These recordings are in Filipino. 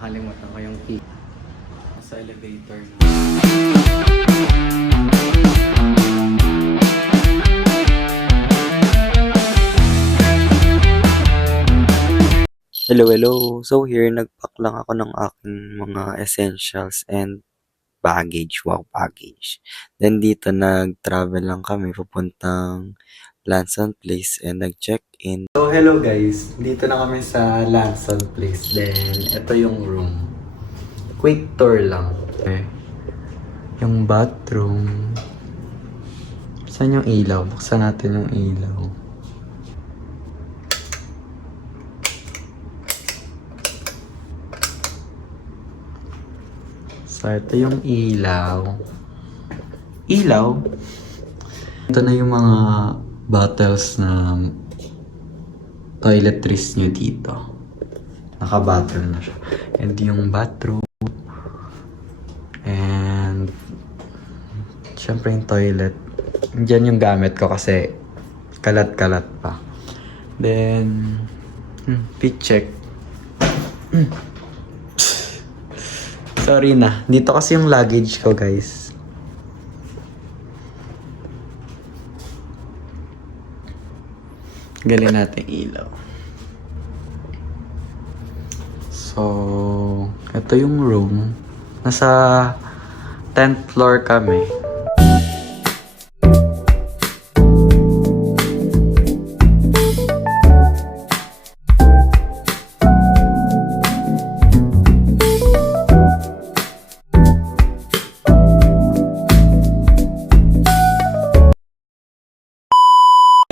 Nakalimutan ko yung key sa elevator na. Hello. So here, nagpack lang ako ng aking mga essentials and baggage. Wow, baggage. Then dito, nag-travel lang kami papuntang Lanson Place and nag-check-in. So hello guys, dito na kami sa Lanson Place. Then ito yung room. Quick tour lang. Okay. Yung bathroom. Saan yung ilaw? Buksan natin yung ilaw. So, ito yung ilaw. Ilaw? Ito na yung mga bottles na toiletries nyo dito. Naka-bottle na siya. And yung bathroom. And syempre yung toilet. Diyan yung gamit ko kasi kalat-kalat pa. Then, fit check. Sorry na. Dito kasi yung luggage ko, guys. Galing natin ilaw. So, ito yung room. Nasa 10th floor kami.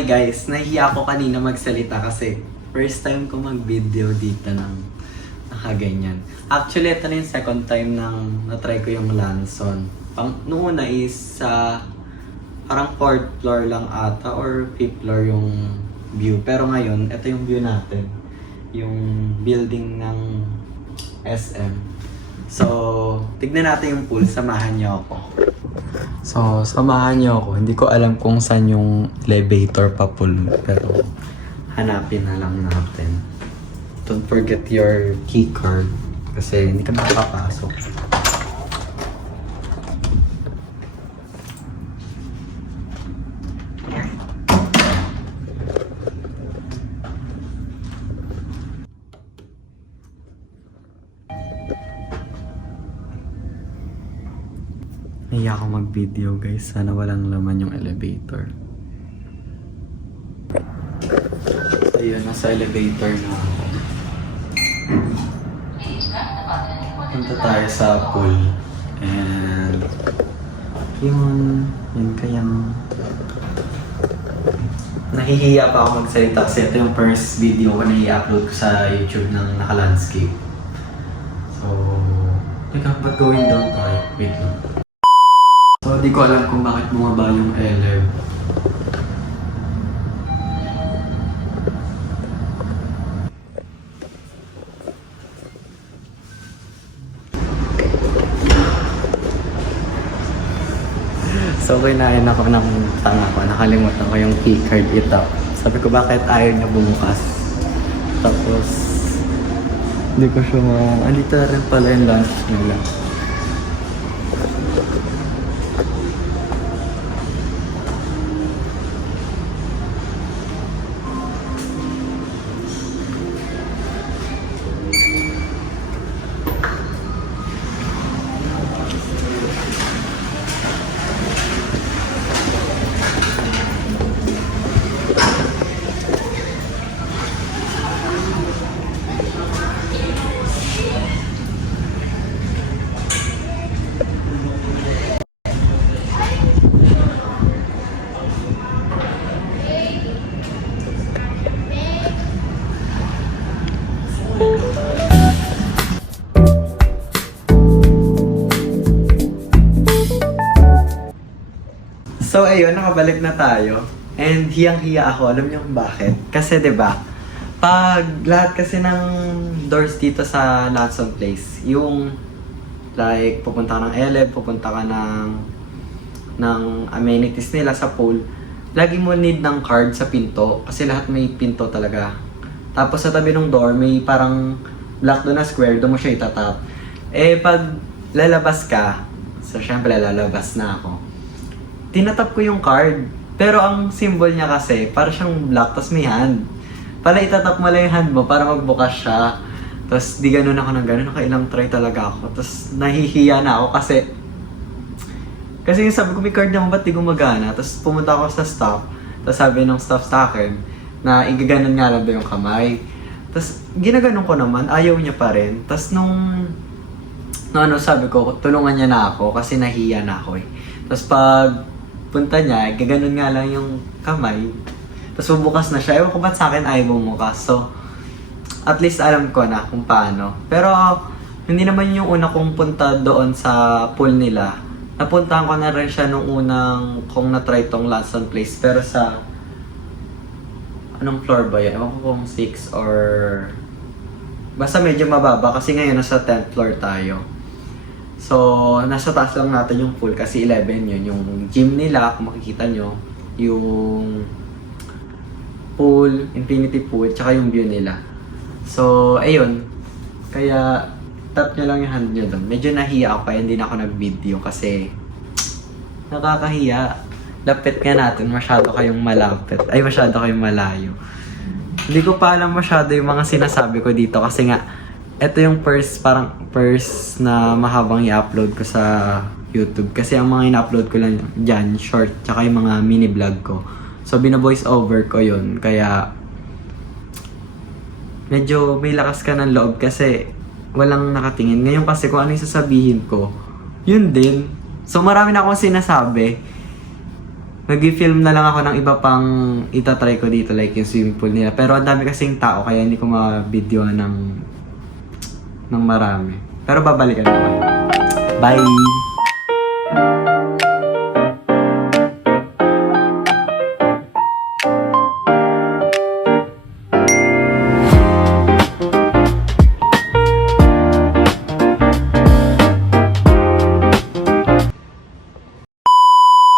Guys, nahihiya ako kanina magsalita kasi first time ko mag-video dito ng nakaganyan. Actually, ito na yung second time nang na-try ko yung Lanson. Noong una is sa parang 4th floor lang ata or 5th floor yung view. Pero ngayon, ito yung view natin. Yung building ng SM. So, tignan natin yung pool. Samahan niyo ako. So, samahan niyo ako. Hindi ko alam kung saan yung elevator pa pool. Pero, hanapin na lang natin. Don't forget your key card. Kasi hindi ka makapasok. Naiya ako mag-video guys. Sana walang laman yung elevator. So yun, nasa elevator na ako. Punta tayo sa pool. And yun kayang nahihiya pa ako magsalita kasi ito yung first video ko na i-upload ko sa YouTube ng naka-landscape. So, teka, ba't going down tayo? Wait lang. So, di ko alam kung bakit bumaba yung elev. So, kinain ako ng tanga ko. Nakalimutan ko yung keycard ito. Sabi ko, bakit ayaw niya bumukas? Tapos, hindi ko siya andito na rin pala yung lunch nila. So ayun, nakabalik na tayo. And hiyang-hiya ako, alam niyo kung bakit? Kasi 'di ba? Pag lahat kasi ng doors dito sa Lanson Place, yung like pupunta ka ng elev, pupunta ka ng amenities nila sa pool, lagi mo need ng card sa pinto kasi lahat may pinto talaga. Tapos sa tabi ng door may parang black doon na square, doon mo siya itatap. Eh, pag lalabas ka, so syempre lalabas na ako, tinatap ko yung card. Pero ang symbol niya kasi, para siyang black, tas may hand. Pala itatap mo lang yung hand mo para magbukas siya. Tapos di ganun ako ng ganun, nakailang try talaga ako. Tapos nahihiya na ako kasi yung sabi ko, may card naman, ba't di gumagana? Tapos pumunta ako sa staff, tapos sabi ng staff sa akin, na igaganon nga lang daw yung kamay. Tapos ginaganon ko naman, ayaw niya pa rin. Tapos nung sabi ko, tulungan niya na ako kasi nahiya na ako eh. Tapos pag punta niya, gaganon nga lang yung kamay. Tapos bubukas na siya. Ewan ko ba't sa akin ayaw bumukas. So, at least alam ko na kung paano. Pero, hindi naman yung una kong punta doon sa pool nila. Napuntahan ko na rin siya nung unang kung na-try tong Lanson Place. Pero sa, anong floor ba yan? Ewan ko kung 6 or... Basta medyo mababa kasi ngayon nasa 10th floor tayo. So, nasa taas lang natin yung pool kasi 11 yun. Yung gym nila, kung makikita nyo, yung pool, infinity pool, tsaka yung view nila. So, ayun. Kaya, tap nyo lang yung hand nyo doon. Medyo nahiya ako kaya hindi na ako nag-video kasi nakakahiya. Lapit nga natin, masyado kayong malapit. Ay, masyado kayong malayo. Hindi ko pa alam masyado yung mga sinasabi ko dito kasi nga, ito yung first na mahabang i-upload ko sa YouTube. Kasi ang mga in-upload ko lang dyan, short, tsaka yung mga mini-vlog ko. So, bina-voice over ko yun. Kaya, medyo may lakas ka ng loob kasi walang nakatingin. Ngayon kasi kung ano yung sasabihin ko, yun din. So, marami na akong sinasabi. Nag-film na lang ako ng iba pang itatry ko dito, like yung swimming pool nila. Pero ang dami kasing tao, kaya hindi ko ma-video ng marami. Pero babalikan ko. Bye!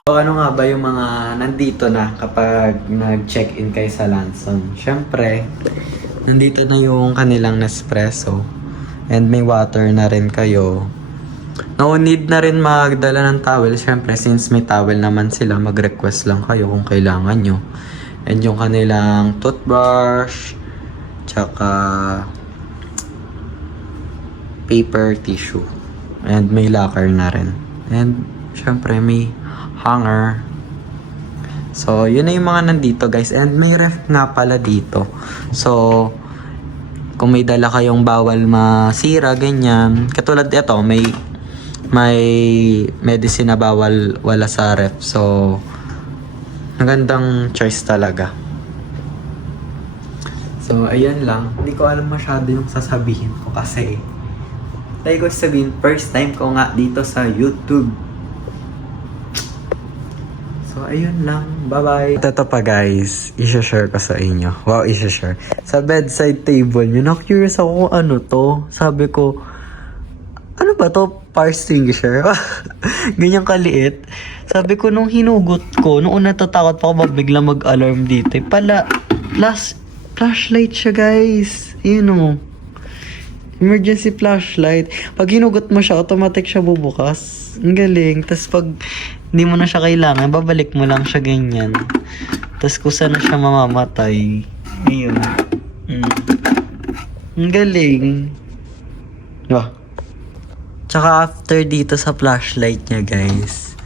So, ano nga ba yung mga nandito na kapag nag-check-in kayo sa Lanson? Siyempre, nandito na yung kanilang Nespresso. And may water na rin kayo. No need na rin magdala ng towel. Siyempre, since may towel naman sila, mag-request lang kayo kung kailangan nyo. And yung kanilang toothbrush, tsaka paper tissue. And may locker na rin. And siyempre, may hanger. So, yun na yung mga nandito guys. And may ref nga pala dito. So, kung may dala kayong bawal masira, ganyan. Katulad ito, may medicine na bawal wala sa ref. So, magandang choice talaga. So, ayan lang. Hindi ko alam masyado yung sasabihin ko kasi tayo ko sabihin, first time ko nga dito sa YouTube. So, ayun lang. Bye-bye. Ito pa guys, isa-share ko sa inyo. Wow, isa-share. Sa bedside table nyo, na-curious ako kung ano to. Sabi ko, ano ba to? Fire extinguisher? Ganyan kaliit. Sabi ko, nung hinugot ko, nung una tatakot pa ako biglang mag-alarm dito. Pala, flashlight siya guys. Yun o. Emergency flashlight. Pag hinugot mo siya, automatic siya bubukas. Ang galing. Tapos pag hindi mo na siya kailangan, babalik mo lang siya ganyan. Tapos kung saan na siya mamamatay. Ayun. Ang galing. Diba? Tsaka after dito sa flashlight niya guys,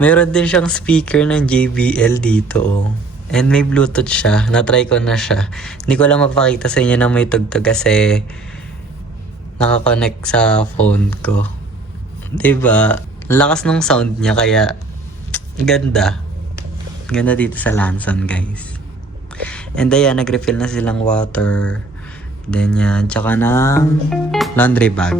mayroon din siyang speaker ng JBL dito oh. And may Bluetooth siya. Na-try ko na siya. Hindi ko lang mapakita sa inyo na may tugtog kasi nakakonect sa phone ko. Diba? Lakas ng sound niya kaya ganda. Ganda dito sa Lanson guys. And ayan, nag-refill na silang water. Then yan, tsaka ng laundry bag.